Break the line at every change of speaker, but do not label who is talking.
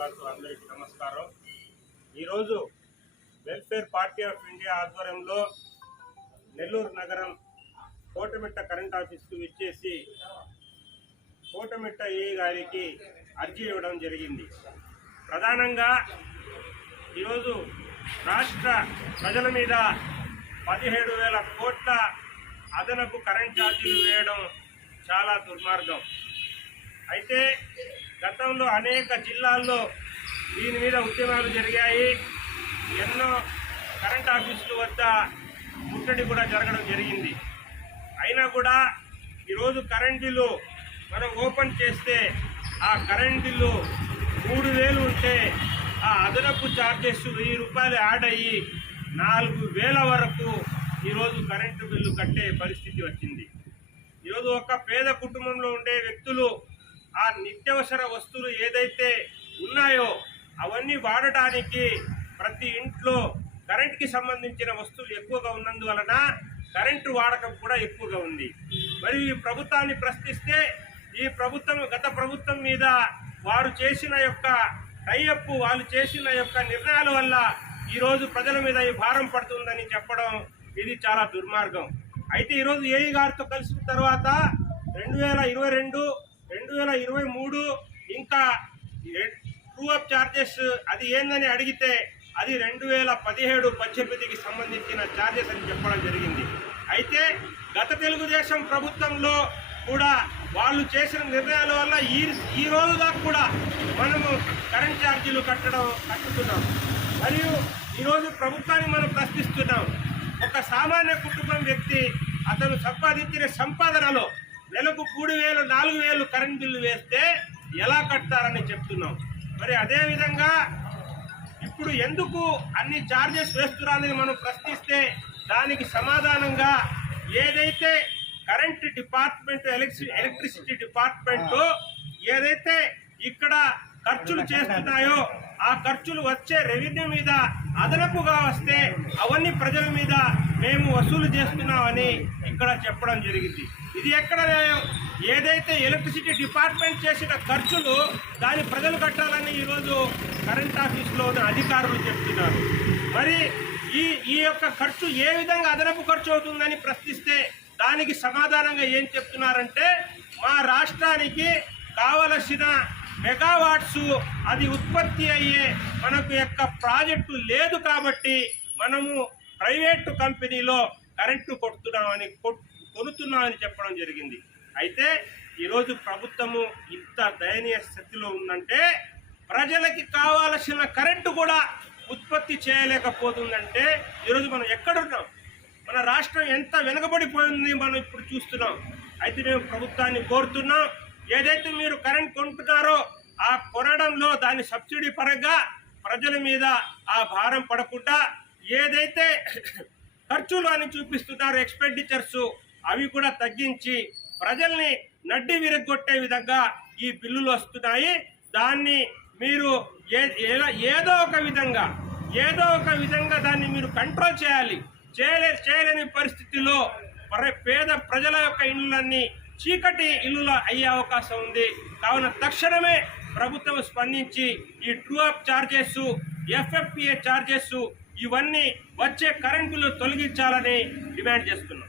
మాట్లాడుతూ అందరికీ నమస్కారం. ఈరోజు వెల్ఫేర్ పార్టీ ఆఫ్ ఇండియా ఆధ్వర్యంలో నెల్లూరు నగరం కోటమిట్ట కరెంట్ ఆఫీస్కు విచ్చేసి కోటమిట్ట ఏ గారికి అర్జీ ఇవ్వడం జరిగింది. ప్రధానంగా ఈరోజు రాష్ట్ర ప్రజల మీద పదిహేడు వేల కోట్ల అదనపు కరెంట్ ఛార్జీలు వేయడం చాలా దుర్మార్గం. అయితే గతంలో అనేక జిల్లాల్లో దీని మీద ఉద్యమాలు జరిగాయి. ఎన్నో కరెంట్ ఆఫీసుల వద్ద ముట్టడి కూడా జరగడం జరిగింది. అయినా కూడా ఈరోజు కరెంట్ బిల్లు మనం ఓపెన్ చేస్తే ఆ కరెంట్ బిల్లు మూడు వేలు ఉంటే ఆ అదనపు ఛార్జెస్ వెయ్యి రూపాయలు యాడ్ అయ్యి నాలుగు వేల వరకు ఈరోజు కరెంటు బిల్లు కట్టే పరిస్థితి వచ్చింది. ఈరోజు ఒక పేద కుటుంబంలో ఉండే వ్యక్తులు ఆ నిత్యవసర వస్తువులు ఏదైతే ఉన్నాయో అవన్నీ వాడటానికి ప్రతి ఇంట్లో కరెంట్కి సంబంధించిన వస్తువులు ఎక్కువగా ఉన్నందువలన కరెంటు వాడకం కూడా ఎక్కువగా ఉంది. మరియు ఈ ప్రభుత్వాన్ని ప్రశ్నిస్తే ఈ ప్రభుత్వం గత ప్రభుత్వం మీద వారు చేసిన యొక్క టైఅప్ వాళ్ళు చేసిన యొక్క నిర్ణయాల వల్ల ఈరోజు ప్రజల మీద ఈ భారం పడుతుందని చెప్పడం ఇది చాలా దుర్మార్గం. అయితే ఈరోజు ఏఈ గారితో కలిసిన తర్వాత రెండు వేల ఇరవై రెండు రెండు వేల ఇరవై మూడు ఇంకా ట్రూ అప్ ఛార్జెస్ అది ఏందని అడిగితే అది రెండు వేల పదిహేడు పద్దెనిమిదికి సంబంధించిన ఛార్జెస్ అని చెప్పడం జరిగింది. అయితే గత తెలుగుదేశం ప్రభుత్వంలో కూడా వాళ్ళు చేసిన నిర్ణయాల వల్ల ఈ ఈ రోజు దాకా కూడా మనము కరెంట్ ఛార్జీలు కట్టడం కట్టుతున్నాం మరియు ఈరోజు ప్రభుత్వాన్ని మనం ప్రశ్నిస్తున్నాం. ఒక సామాన్య కుటుంబం వ్యక్తి అతను సంపాదించిన సంపాదనలో నెలకు మూడు వేలు నాలుగు వేలు కరెంట్ బిల్లు వేస్తే ఎలా కడతారని చెప్తున్నాం. మరి అదేవిధంగా ఇప్పుడు ఎందుకు అన్ని ఛార్జెస్ వేస్తున్నారని మనం ప్రశ్నిస్తే దానికి సమాధానంగా ఏదైతే కరెంట్ డిపార్ట్మెంట్ ఎలక్ట్రి ఎలక్ట్రిసిటీ డిపార్ట్మెంట్ ఏదైతే ఇక్కడ ఖర్చులు చేస్తున్నాయో ఆ ఖర్చులు వచ్చే రెవెన్యూ మీద అదనపుగా వస్తే అవన్నీ ప్రజల మీద మేము వసూలు చేస్తున్నామని ఇక్కడ చెప్పడం జరిగింది. ఇది ఎక్కడ ఏదైతే ఎలక్ట్రిసిటీ డిపార్ట్మెంట్ చేసిన ఖర్చులు దాని ప్రజలు కట్టాలని ఈరోజు కరెంట్ ఆఫీసులో ఉన్న అధికారులు చెప్తున్నారు. మరి ఈ ఈ యొక్క ఖర్చు ఏ విధంగా అదనపు ఖర్చు అవుతుందని ప్రశ్నిస్తే దానికి సమాధానంగా ఏం చెప్తున్నారంటే మా రాష్ట్రానికి కావలసిన మెగావాట్స్ అది ఉత్పత్తి అయ్యే మనకు యొక్క ప్రాజెక్టు లేదు కాబట్టి మనము ప్రైవేటు కంపెనీలో కరెంటు కొడుతున్నామని కొట్టు కొనుతున్నామని చెప్పడం జరిగింది. అయితే ఈరోజు ప్రభుత్వము ఇంత దయనీయ స్థితిలో ఉందంటే ప్రజలకి కావాల్సిన కరెంటు కూడా ఉత్పత్తి చేయలేకపోతుందంటే ఈరోజు మనం ఎక్కడున్నాం? మన రాష్ట్రం ఎంత వెనుకబడిపోయింది మనం ఇప్పుడు చూస్తున్నాం. అయితే మేము ప్రభుత్వాన్ని కోరుతున్నాం. ఏదైతే మీరు కరెంట్ కొంటున్నారో ఆ కొనడంలో దాని సబ్సిడీ పరంగా ప్రజల మీద ఆ భారం పడకుండా ఏదైతే ఖర్చులు అని చూపిస్తున్నారు ఎక్స్పెండిచర్సు అవి కూడా తగ్గించి ప్రజల్ని నడ్డి విరగొట్టే విధంగా ఈ బిల్లులు వస్తున్నాయి. దాన్ని మీరు ఏ ఏదో ఒక విధంగా ఏదో ఒక విధంగా దాన్ని మీరు కంట్రోల్ చేయాలి. చేయలే చేయలేని పరిస్థితిలో పేద ప్రజల యొక్క ఇళ్ళన్నీ చీకటి ఇల్లులో అయ్యే అవకాశం ఉంది. కావున తక్షణమే ప్రభుత్వం స్పందించి ఈ true up charges FFPA charges ఇవన్నీ వచ్చే కరెంట్ బిల్లు తొలగించాలని డిమాండ్ చేస్తున్నాం.